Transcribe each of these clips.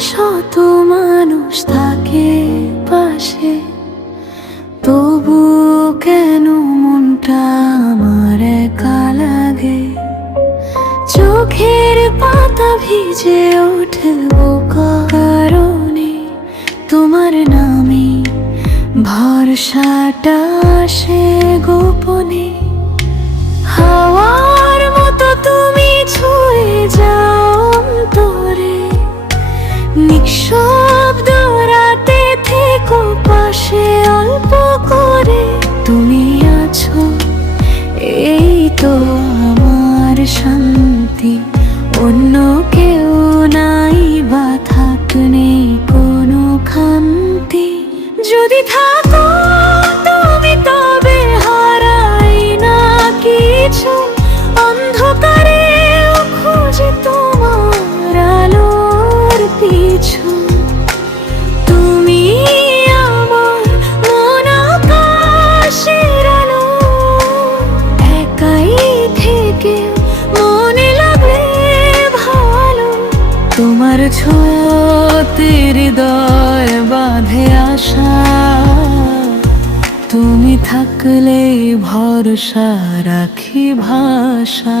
শত মানুষ থাকে পাশে। তবু কেন মনটা আমার একা লাগে? চোখের পাতা ভিজে ওঠে কারণে। তোমার নামে ভরসাটা আসে গোপনে। থেকো পাশে অল্প করে তুমি আছো, এই তো আমার শান্তি। অন্য কেউ নাই বা থাক নেই কোনো খান্তি যদি থাকো তুমি তবে হারাই না কিছু। অন্ধকারে খুঁজে তোমার আলোর পিছু। তোমার ছোঁয়াতে হৃদয় বাঁধে আশা। তুমি থাকলে ভরসা রাখি ভাষা।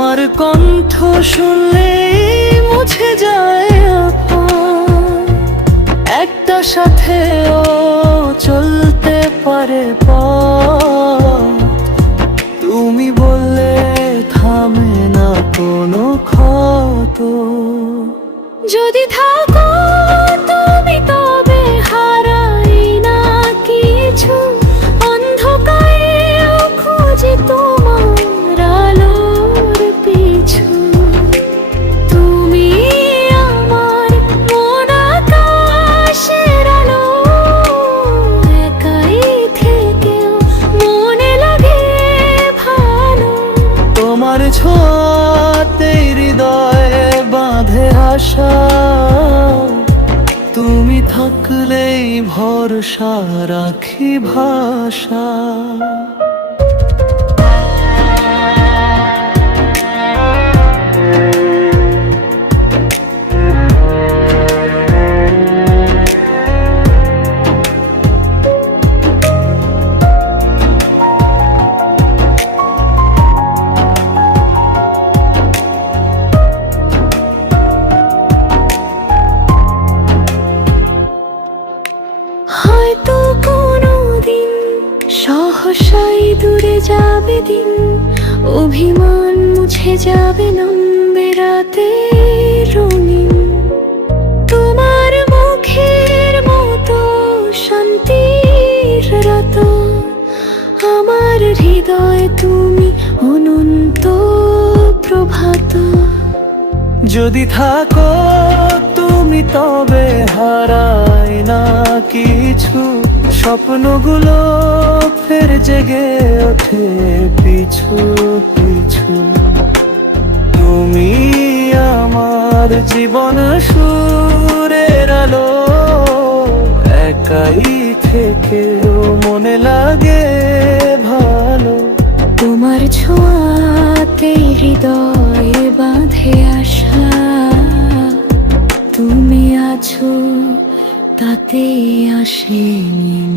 তোমার কণ্ঠ শুনলে মুছে যায় একটা সাথে ও চলতে পারে তুমি বললে থামে না কোনো ক্ষত। যদি থাকো আশা তুমি থাকলেই ভরসা রাখি ভাষা। যাবে দিন, অভিমান মুছে যাবে নম্বে রাতে রঙিন। তোমার মুখের মতো শান্তির রত, আমার হৃদয় তুমি অনন্ত প্রভাত। যদি থাকো তুমি তবে হারাই না কিছু। স্বপ্নগুলো ফের জেগে ওঠে পিছু পিছু। তুমি আমার জীবন সুরের আলো। একাই থেকেও মনে লাগে ভালো। তোমার ছোঁয়াতে হৃদয়ে বাঁধে আশা। আছো তাতে আসে নিশ্বাসা